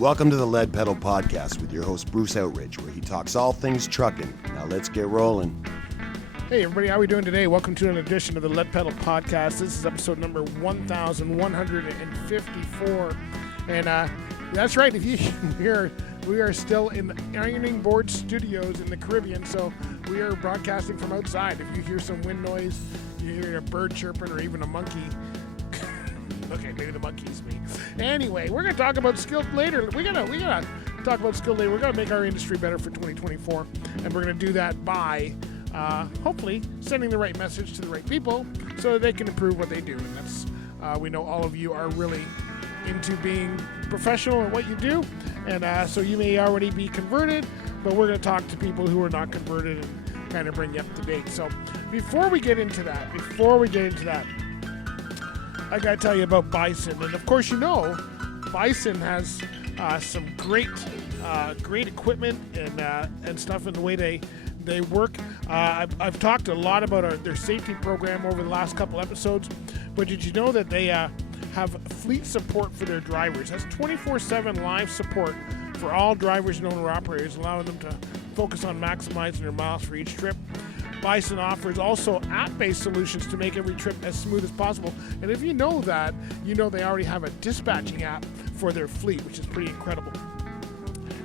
Welcome to the Lead Pedal Podcast with your host, Bruce Outridge, where he talks all things trucking. Now let's get rolling. Hey everybody, how are we doing today? Welcome to an edition of the Lead Pedal Podcast. This is episode number 1154. And that's right, if you hear, we are still in the Ironing Board Studios in the Caribbean, so we are broadcasting from outside. If you hear some wind noise, you hear a bird chirping or even a monkey. Okay, maybe the monkey's me. Anyway, we're going to talk about skilled later. We're gonna talk about skilled labor. We're going to make our industry better for 2024, and we're going to do that by hopefully sending the right message to the right people so that they can improve what they do. And that's we know all of you are really into being professional at what you do, and so you may already be converted, but we're going to talk to people who are not converted and kind of bring you up to date. So before we get into that, I got to tell you about Bison. And of course, you know, Bison has some great equipment and stuff in the way they work. I've talked a lot about their safety program over the last couple episodes, but did you know that they have fleet support for their drivers? That's 24/7 live support for all drivers and owner-operators, allowing them to focus on maximizing their miles for each trip. Bison offers also app-based solutions to make every trip as smooth as possible. And if you know that, you know they already have a dispatching app for their fleet, which is pretty incredible.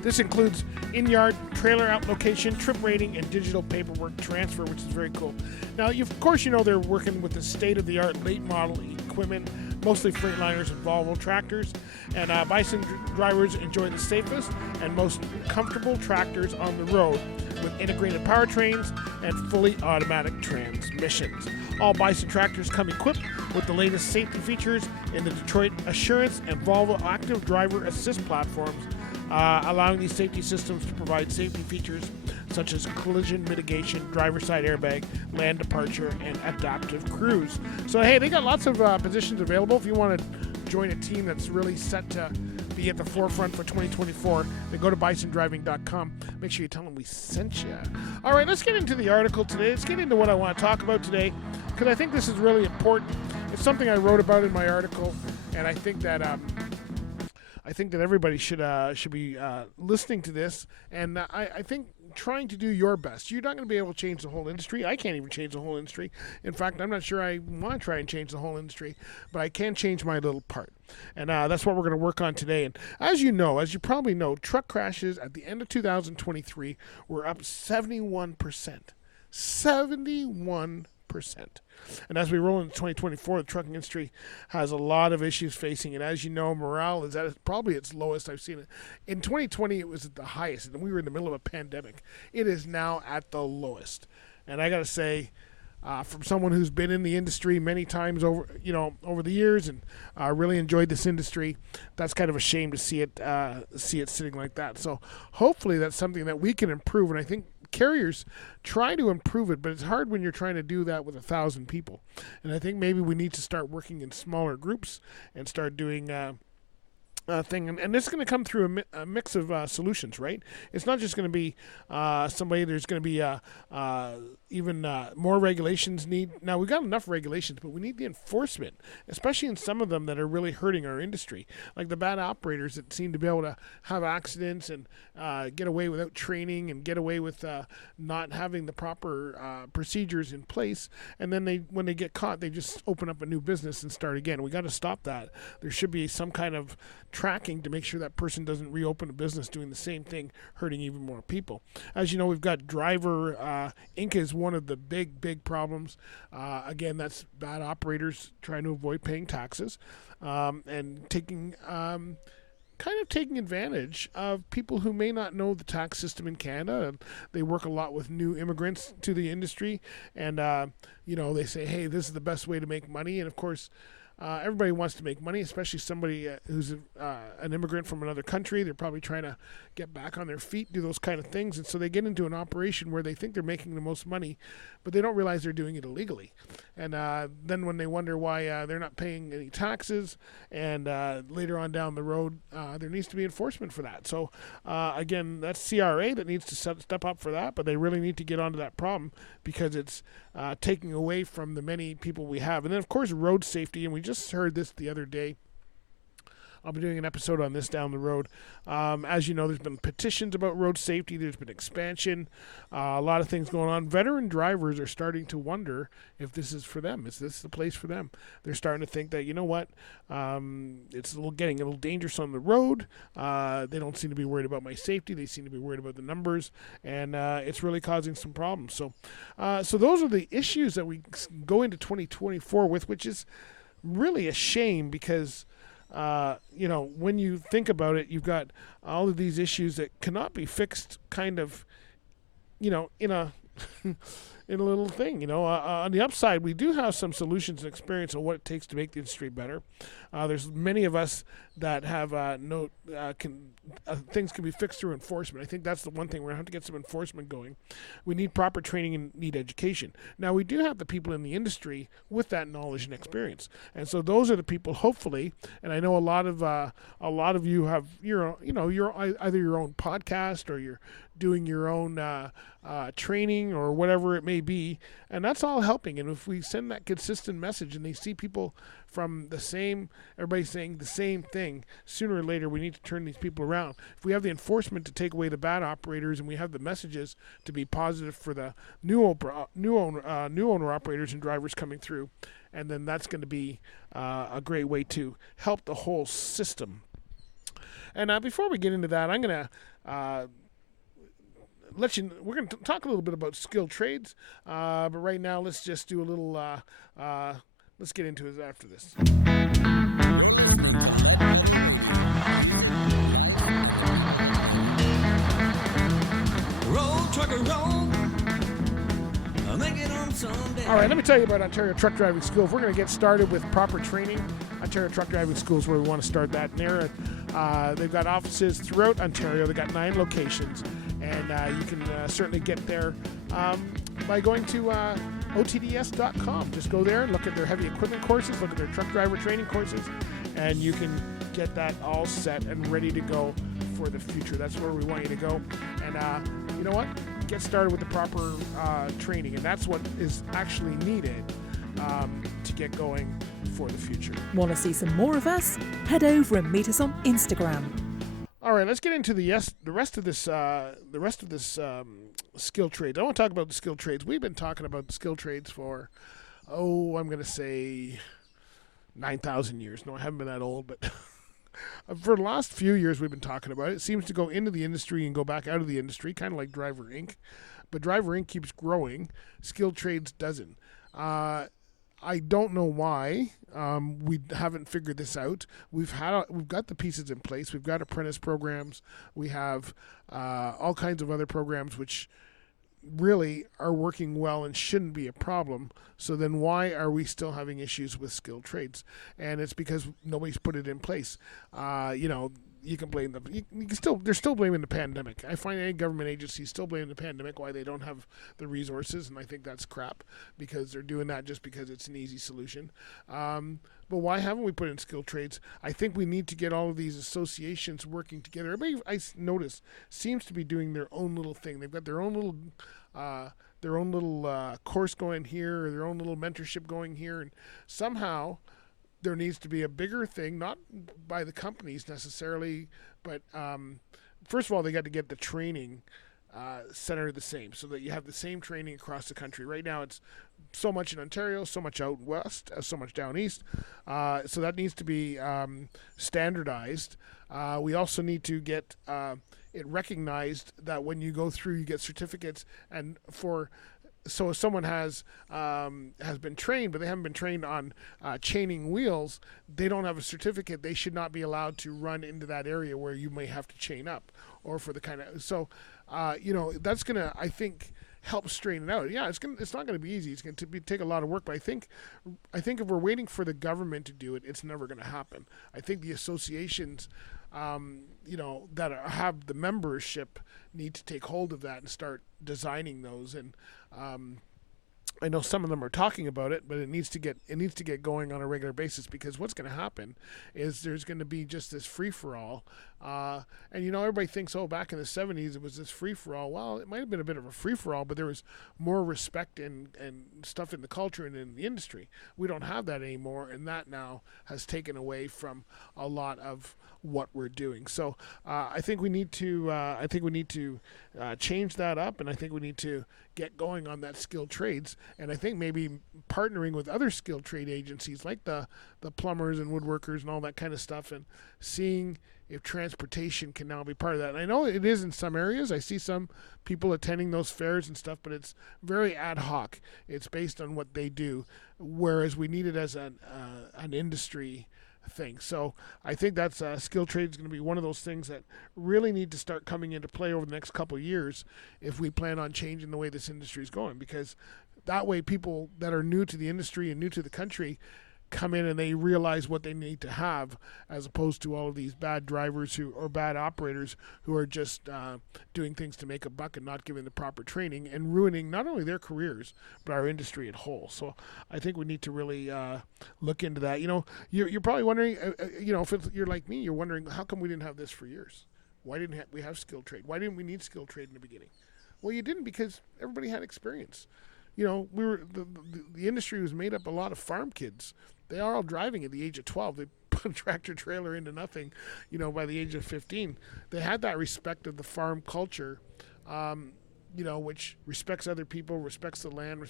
This includes in-yard, trailer out location, trip rating, and digital paperwork transfer, which is very cool. Now, of course, you know they're working with the state-of-the-art late model equipment, mostly Freightliners and Volvo tractors. And Bison drivers enjoy the safest and most comfortable tractors on the road, with integrated powertrains and fully automatic transmissions. All Bison tractors come equipped with the latest safety features in the Detroit Assurance and Volvo Active Driver Assist platforms, allowing these safety systems to provide safety features such as collision mitigation, driver side airbag, land departure, and adaptive cruise. So hey, they got lots of positions available. If you want to join a team that's really set to be at the forefront for 2024, then go to bisondriving.com. Make sure you tell them we sent you. All right, let's get into the article today. Let's get into what I want to talk about today, because I think this is really important. It's something I wrote about in my article, and I think that everybody should be listening to this. And I think trying to do your best. You're not going to be able to change the whole industry. I can't even change the whole industry. In fact, I'm not sure I want to try and change the whole industry, but I can change my little part. And that's what we're going to work on today. And as you probably know, truck crashes at the end of 2023 were up 71%. 71%. And as we roll into 2024, the trucking industry has a lot of issues facing it. As you know, morale is at probably its lowest I've seen it. In 2020, it was at the highest, and we were in the middle of a pandemic. It is now at the lowest. And I got to say, from someone who's been in the industry many times over the years and really enjoyed this industry, that's kind of a shame to see it sitting like that. So hopefully that's something that we can improve, and I think carriers try to improve it, but it's hard when you're trying to do that with 1,000 people. And I think maybe we need to start working in smaller groups and start doing thing, and this is going to come through a mix of solutions, right? It's not just going to be somebody. There's going to be even more regulations need. Now, we've got enough regulations, but we need the enforcement, especially in some of them that are really hurting our industry, like the bad operators that seem to be able to have accidents and get away without training and get away with not having the proper procedures in place. And then when they get caught, they just open up a new business and start again. We got to stop that. There should be some kind of tracking to make sure that person doesn't reopen a business doing the same thing, hurting even more people. As you know, we've got driver ink is one of the big problems. Again, that's bad operators trying to avoid paying taxes and taking advantage of people who may not know the tax system in Canada. They work a lot with new immigrants to the industry, and they say, hey, this is the best way to make money. And of course, everybody wants to make money, especially somebody who's an immigrant from another country. They're probably trying to get back on their feet, do those kind of things. And so they get into an operation where they think they're making the most money, but they don't realize they're doing it illegally. And then when they wonder why they're not paying any taxes, and later on down the road, there needs to be enforcement for that. So again, that's CRA that needs to step up for that, but they really need to get onto that problem because it's taking away from the many people we have. And then, of course, road safety, and we just heard this the other day. I'll be doing an episode on this down the road. As you know, there's been petitions about road safety. There's been expansion, a lot of things going on. Veteran drivers are starting to wonder if this is for them. Is this the place for them? They're starting to think that, you know what, it's getting a little dangerous on the road. They don't seem to be worried about my safety. They seem to be worried about the numbers, and it's really causing some problems. So those are the issues that we go into 2024 with, which is really a shame because, when you think about it, you've got all of these issues that cannot be fixed kind of, in a in a little thing. On the upside, we do have some solutions and experience on what it takes to make the industry better. There's many of us that have things can be fixed through enforcement. I think that's the one thing. We're going to have to get some enforcement going. We need proper training and need education. Now, we do have the people in the industry with that knowledge and experience, and so those are the people, hopefully. And I know a lot of you have your either your own podcast or you're doing your own training or whatever it may be, and that's all helping. And if we send that consistent message and they see people from everybody saying the same thing, sooner or later we need to turn these people around. If we have the enforcement to take away the bad operators and we have the messages to be positive for the new owner operators and drivers coming through, and then that's going to be a great way to help the whole system. And before we get into that, I'm going to we're going to talk a little bit about skilled trades, but right now let's just do a little, let's get into it after this. Roll, trucker, roll. I'll make it on someday. All right, let me tell you about Ontario Truck Driving School. If we're going to get started with proper training, Ontario Truck Driving School is where we want to start that. And they've got offices throughout Ontario. They've got 9 locations. And you can certainly get there by going to otds.com. Just go there and look at their heavy equipment courses, look at their truck driver training courses, and you can get that all set and ready to go for the future. That's where we want you to go. And you know what? Get started with the proper training, and that's what is actually needed to get going for the future. Want to see some more of us? Head over and meet us on Instagram. All right, let's get into the rest of this skill trades. I want to talk about the skill trades. We've been talking about the skill trades for, I'm going to say 9,000 years. No, I haven't been that old, but for the last few years we've been talking about it. It seems to go into the industry and go back out of the industry, kind of like Driver Inc. But Driver Inc. keeps growing. Skilled trades doesn't. I don't know why we haven't figured this out. We've got the pieces in place. We've got apprentice programs. We have all kinds of other programs which really are working well and shouldn't be a problem. So then why are we still having issues with skilled trades? And it's because nobody's put it in place. You can blame them. They're still blaming the pandemic. I find any government agency still blaming the pandemic why they don't have the resources, and I think that's crap because they're doing that just because it's an easy solution. But why haven't we put in skilled trades? I think we need to get all of these associations working together. Everybody, I notice, seems to be doing their own little thing. They've got their own little course going here, or their own little mentorship going here, and somehow there needs to be a bigger thing, not by the companies necessarily, but first of all, they got to get the training center the same so that you have the same training across the country. Right now, it's so much in Ontario, so much out west, so much down east. So that needs to be standardized. We also need to get it recognized that when you go through, you get certificates, and so if someone has been trained, but they haven't been trained on chaining wheels, they don't have a certificate. They should not be allowed to run into that area where you may have to chain up, or for the kind of that's gonna, I think, help straighten it out. Yeah, it's not gonna be easy. It's gonna take a lot of work. But I think if we're waiting for the government to do it, it's never gonna happen. I think the associations, that have the membership need to take hold of that and start designing those. And I know some of them are talking about it, but it needs to get going on a regular basis, because what's going to happen is there's going to be just this free for all, and everybody thinks, oh, back in the 70s it was this free for all. Well, it might have been a bit of a free for all, but there was more respect and stuff in the culture and in the industry. We don't have that anymore, and that now has taken away from a lot of what we're doing. So I think we need to change that up, and I think we need to get going on that skilled trades. And I think maybe partnering with other skilled trade agencies like the plumbers and woodworkers and all that kind of stuff, and seeing if transportation can now be part of that. And I know it is in some areas. I see some people attending those fairs and stuff, but it's very ad hoc. It's based on what they do, whereas we need it as an industry thing. So I think that's skilled trade is going to be one of those things that really need to start coming into play over the next couple of years if we plan on changing the way this industry is going, because that way people that are new to the industry and new to the country come in and they realize what they need to have, as opposed to all of these bad drivers or bad operators who are just doing things to make a buck and not giving the proper training and ruining not only their careers but our industry at whole. So I think we need to really look into that. You're probably wondering, if you're like me, you're wondering, how come we didn't have this for years? Why didn't we have skilled trade? Why didn't we need skilled trade in the beginning? Well, you didn't, because everybody had experience. The industry was made up a lot of farm kids. They are all driving at the age of 12. They put a tractor trailer into nothing, by the age of 15. They had that respect of the farm culture, which respects other people, respects the land,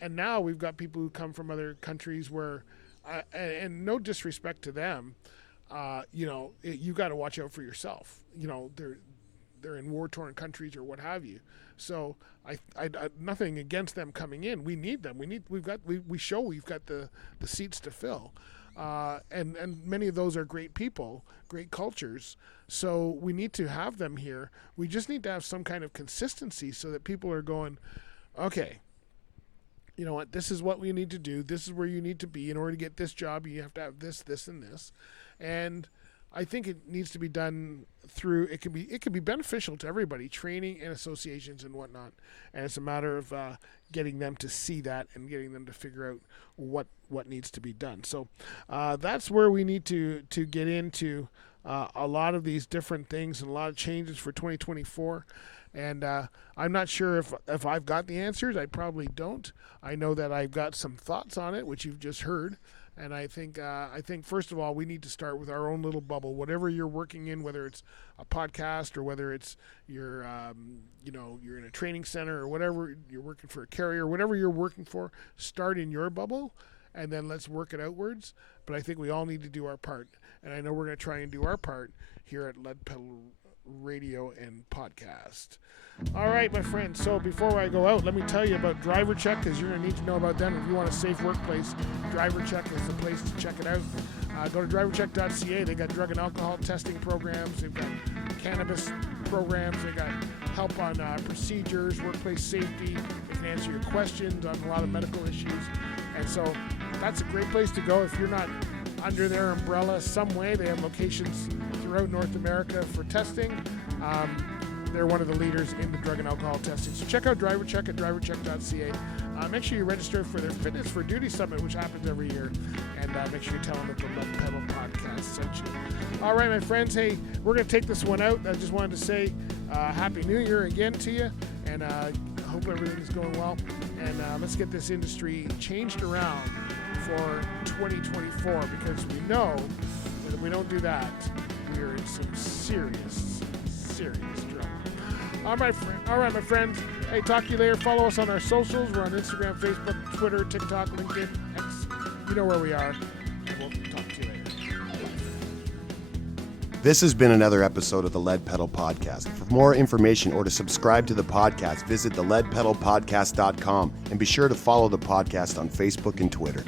and now we've got people who come from other countries where, and no disrespect to them, you got to watch out for yourself. They're in war-torn countries or what have you. So I nothing against them coming in. We need them. We've got the seats to fill, and many of those are great people, great cultures. So we need to have them here. We just need to have some kind of consistency so that people are going, okay, you know what, this is what we need to do. This is where you need to be in order to get this job. You have to have this, this, and this, and I think it needs to be done through. It can be beneficial to everybody, training and associations and whatnot. And it's a matter of getting them to see that and getting them to figure out what needs to be done. So that's where we need to get into a lot of these different things and a lot of changes for 2024. And I'm not sure if I've got the answers. I probably don't. I know that I've got some thoughts on it, which you've just heard. And I think first of all, we need to start with our own little bubble. Whatever you're working in, whether it's a podcast or whether it's you're in a training center or whatever, you're working for a carrier, whatever you're working for, start in your bubble, and then let's work it outwards. But I think we all need to do our part. And I know we're going to try and do our part here at Lead Pedal Radio and Podcast. All right, my friends. So before I go out, let me tell you about Driver Check, because you're going to need to know about them. If you want a safe workplace, Driver Check is the place to check it out. Go to drivercheck.ca. They got drug and alcohol testing programs. They've got cannabis programs. They got help on procedures, workplace safety. They can answer your questions on a lot of medical issues. And so that's a great place to go if you're not under their umbrella some way. They have locations throughout North America for testing. They're one of the leaders in the drug and alcohol testing. So check out Driver Check at drivercheck.ca. Make sure you register for their Fitness for Duty Summit, which happens every year. And make sure you tell them that the Lead Pedal Podcast sent you. All right, my friends. Hey, we're going to take this one out. I just wanted to say Happy New Year again to you. And I hope everything's going well. And let's get this industry changed around for 2024, because we know that if we don't do that, we're in some serious trouble. All right, my friends. Hey, talk to you later. Follow us on our socials. We're on Instagram, Facebook, Twitter, TikTok, LinkedIn, X. You know where we are. And we'll talk to you later. This has been another episode of the Lead Pedal Podcast. For more information or to subscribe to the podcast, visit theleadpedalpodcast.com and be sure to follow the podcast on Facebook and Twitter.